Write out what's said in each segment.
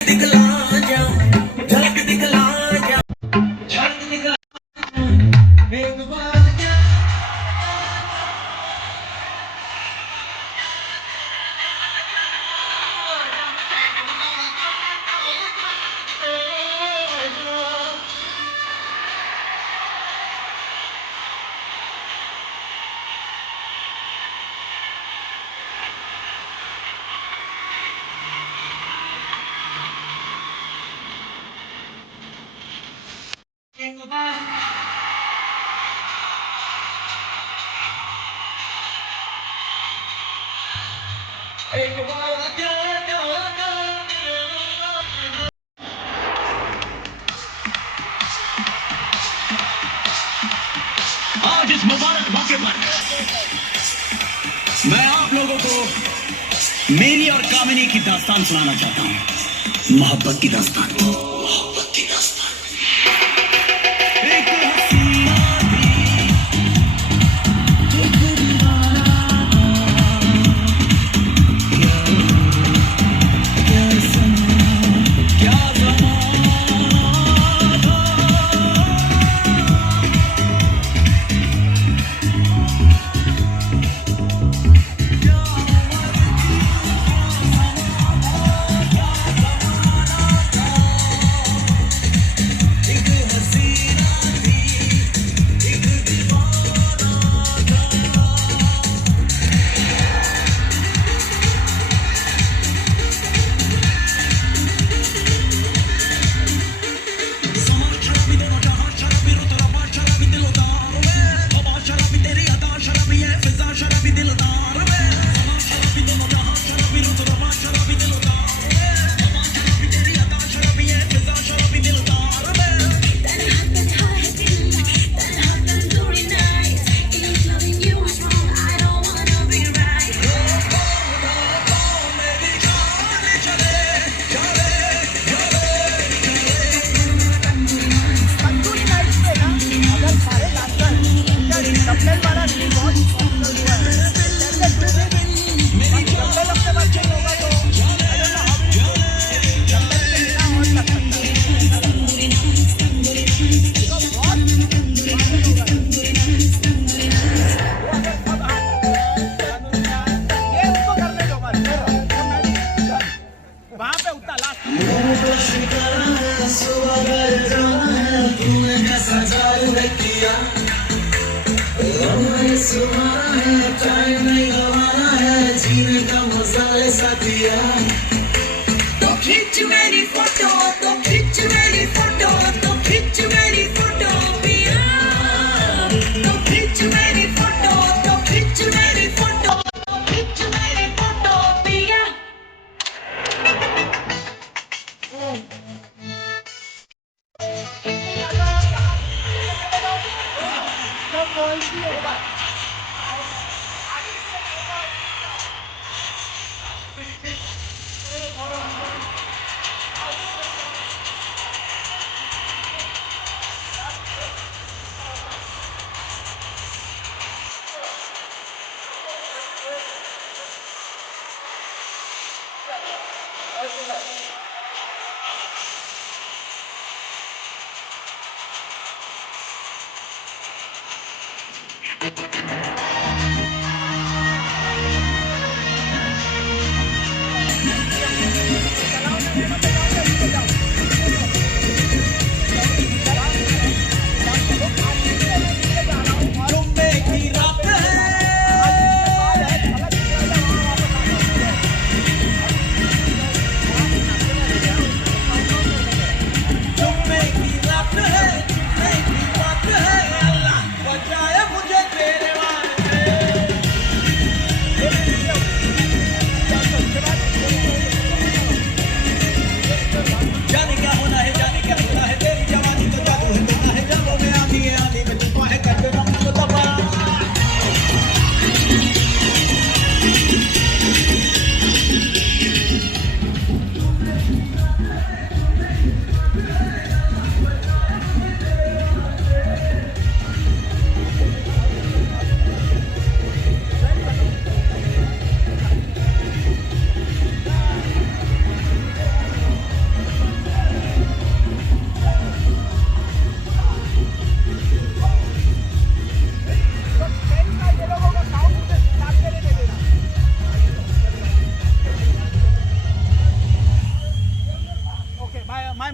दिखला जाऊं झलक दिखला जाऊं झलक दिखला एक बार क्या एक बार क्या आज इस मुबारक मौके पर मैं आप लोगों को मेरी और कामिनी की दास्तान सुनाना चाहता हूँ। मोहब्बत की दास्तान, मोहब्बत की दास्तान। एक हसीना थी, एक दीवाना क्या समा, क्या ज़माना था। एक हसीना थी, एक दीवाना था। समा शराबी दोनों जहां शराबी रुत रवा शराबी दिलदार में हवा शराबी तेरी अदा शराबी है फिजा शराबी दिलदार में समा शराबी दोनों जहां शराबी रुत रवा शराबी दिलदार में हवा शराबी तेरी अदा शराबी है फिजा शराबी दिलदार में मेरी जान चले चले तंदूरी नाइट्स पे ना अगर सारे डांसर डबल वाला रील बहुत पॉपुलर हुआ है जैसे दूसरे दिन डबल अपने बच्चे होगा तो I don't know how double पे बिना और कर सकता है तो बहुत वायरल होगा वो अगर सब ये उनको करने दो बस वहाँ पे उतना लास्ट तो शिकारा है सुबह घर जाना है तूने कैसा जादू है किया लम्हे सुहाना है टाइम नहीं गवाना है जीने का मजा ऐसा दिया तो खींच मेरी फोटो तो खींच मेरी फोटो तो खींच मेरी फोटो पिया तो खींच मेरी फोटो तो खींच मेरी फोटो तो खींच मेरी फोटो पिया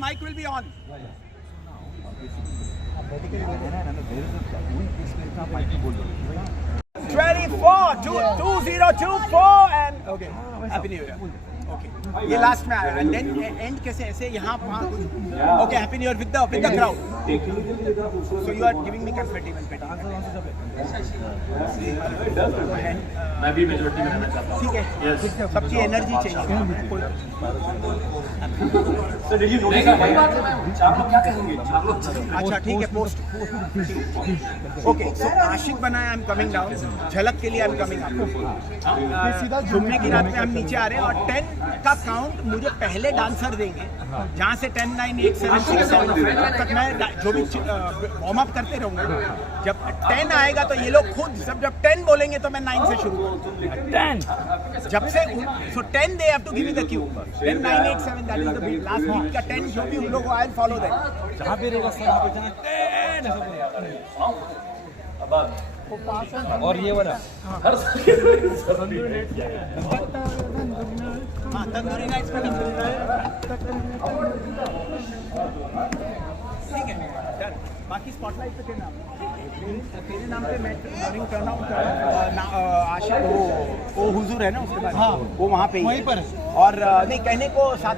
mic will be on. 2024 and okay. Happy New Year. Okay. ये लास्ट में आया and then end कैसे ऐसे यहाँ वहाँ okay. Happy New Year with the crowd. So you are giving me confetti when petty. मैं भी मेजॉरिटी में रहना चाहता हूँ। ठीक है. सबकी एनर्जी चाहिए. सर देखिए नोटिस भाई चार लोग क्या कहेंगे? चार लोग अच्छा ठीक है पोस्ट. ओके सो आशिक बनाया आई एम कमिंग डाउन. झलक के लिए आई एम कमिंग अप. जुम्मे की रात में हम नीचे आ रहे हैं और 10 का काउंट मुझे पहले डांसर देंगे जहाँ से 10 9 8 7 6 7 तक मैं जो भी वार्म अप करते रहूँगा. जब 10 आएगा तो ये लोग खुद जब 10 बोलेंगे तो मैं 9 से शुरू करूँगा. 10 जब से so 10 they have to give me the cue. 10 9 8 7 that is the beat. Last beat का 10 जो भी उन लोगों आई विल फॉलो दैट. जहाँ पे रहेगा सर वहाँ पे जाना 10 और ये वाला हाँ तंदूरी नाइट्स में ठीक है डन. बाकी स्पॉटलाइट पे तेरे नाम पे मैं मॉर्निंग टर्न आउट आशा वो हुजूर है ना उसके बाद. हाँ वो वहाँ पे वहीं पर है. और नहीं कहने को साथ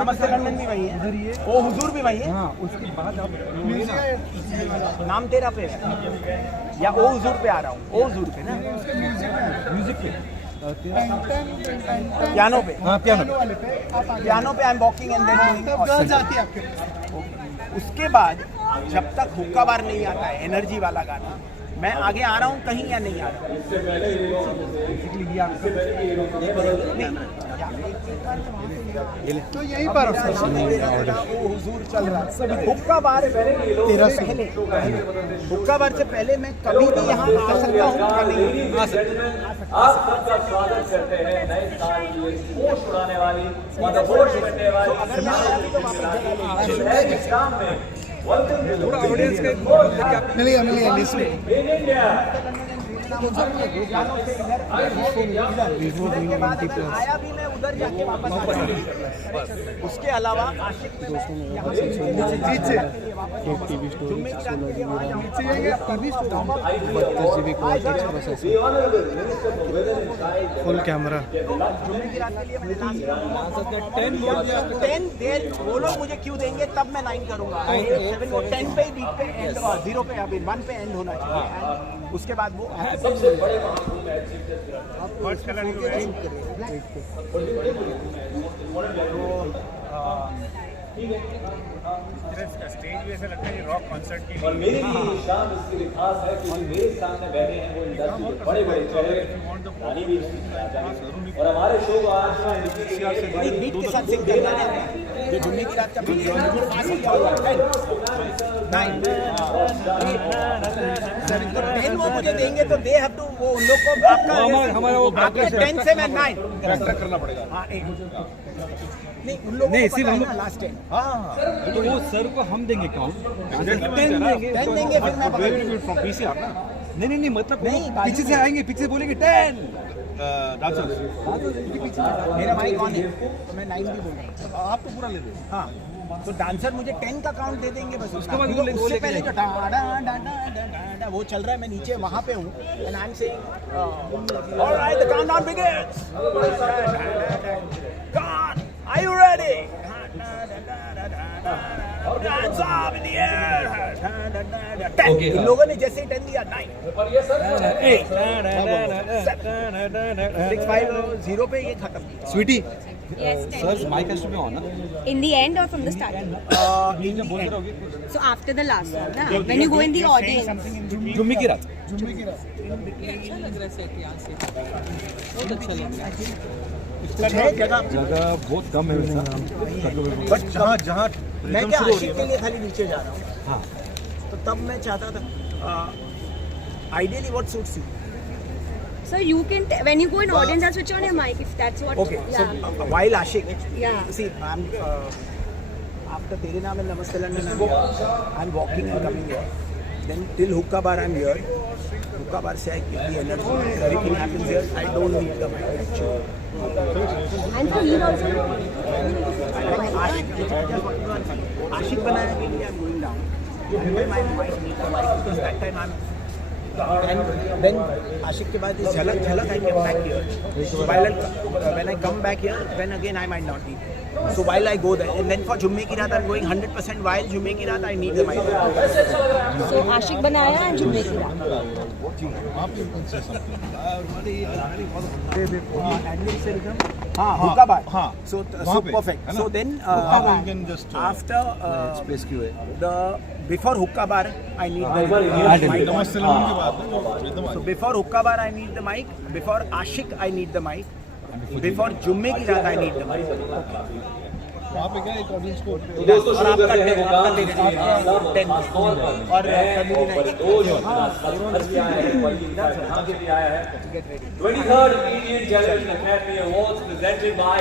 नमस्ते लंदन भी वही है. वो हुजूर भी वही है. हाँ उसके बाद आप नाम तेरा पे है या ओ हुजूर पे आ रहा हूँ. ओ हुजूर पे ना म्यूजिक पे पियानो पे. हाँ पियानो पियानो पे I am walking and then girls आती है आपके. उसके बाद जब तक हुक्का बार नहीं आता है एनर्जी वाला गाना मैं आगे आ रहा हूँ कहीं या नहीं आ रहा हूँ. तो यहीं पर हुजूर चल रहा है. हुक्का बार तेरा पहले हुक्का बार से पहले मैं कभी भी यहाँ आ सकता हूँ या नहीं आ सकता. आप सबका स्वागत करते हैं नए साल की होश उड़ाने वाली होश बनने वाली अगर मैं आया भी तो वापस शाम में थोड़ा ऑडियंस के मिलेगा आया भी मैं उधर जाके वापस उसके अलावा आशिक में फुल कैमरा 10 वो लोग मुझे क्यों देंगे तब मैं 9 करूंगा. 10 पे ही बीट पे एंड 0 पे अभी 1 पे एंड होना चाहिए. उसके बाद वो फर्स्ट कलर स्टेज भी ऐसा लगता है कि रॉक कॉन्सर्ट की. और मेरी शाम इसलिए खास है क्योंकि मेरे सामने बैठे हैं वो इंडस्ट्री के बड़े बड़े चेहरे रानी भी और हमारे शो को आज बीट के साथ सिंग करना है. ये जुम्मे की रात का बीट है. 10 वो मुझे देंगे तो दे हैव टू वो उन लोग को हमारा वो आपका 10 से मैं 9 करना पड़ेगा. हाँ नहीं उन लोगों नहीं, को सिर्फ पता है हम- ना लास्ट टाइम. तो वो सर को हम देंगे काउंट 10 देंगे 10 देंगे फिर मैं पकड़ फ्रॉम पीछे आप ना नहीं मतलब नहीं, पीछे से आएंगे पीछे से बोलेंगे 10 मेरा माइक ऑन है तो मैं 9 भी बोलूँगा. आप तो पूरा ले लो. हाँ तो डांसर मुझे 10 का काउंट दे देंगे बस. उसके बाद वो उससे लेके पहले जो डा डा डा डा डा डा वो चल रहा है मैं नीचे वहाँ पे हूँ and I am saying alright the countdown begins. God are you ready? Hands up in the air. 10. इन लोगों ने जैसे ही 10 दिया 9 8 6 5 0 पे ये खत्म. Sweetie Yes, sir mic has to be on ना in the end or from the starting? So after the last one, na? When you go in the audience. जुम्मे की रात जगह जगह बहुत कम है वैसा. बट जहाँ मैं क्या आशिक के लिए खाली नीचे जा रहा हूँ. हाँ तो तब मैं चाहता था ideally what suits you. So you can, when you go in audience, I'll switch on your mic if that's what. Okay, Yeah. so while Ashik, Yeah. see, I'm after तेरे नाम है नमस्ते London, I'm walking and coming here. then till hookah bar I'm here. Hookah bar se I get the energy. Everything happens here. I don't need the mic actually. And for lead also. Ashik banana ke liye I'm going down. And then my mic needs the mic because that time I'm. And then Ashik ke baad is Jhalak I came back here. So when I come back here, then again I might not be there. So while I go there, and then for Jhumme Ki Raat I'm going 100% while Jhumme Ki Raat I need the mic. So Ashik Banaya and Jhumme Ki Raat. Hookah bar. हाँ, So वहाँ पे, perfect. है ना? So then we can just after space क्यों है? the before hookah bar I need the mic. नमस्ते लमन के बाद So before hookah bar I need the mic. Before Ashik I need the mic. Before Jhumme Ki Raat I need the mic. वहाँ पे क्या एक ऑडियंस को तो दोस्तों शुरू करते हैं वो काम आपका 10 और दो जो हर किया है वही आया है 23rd Indian Television Academy Awards presented by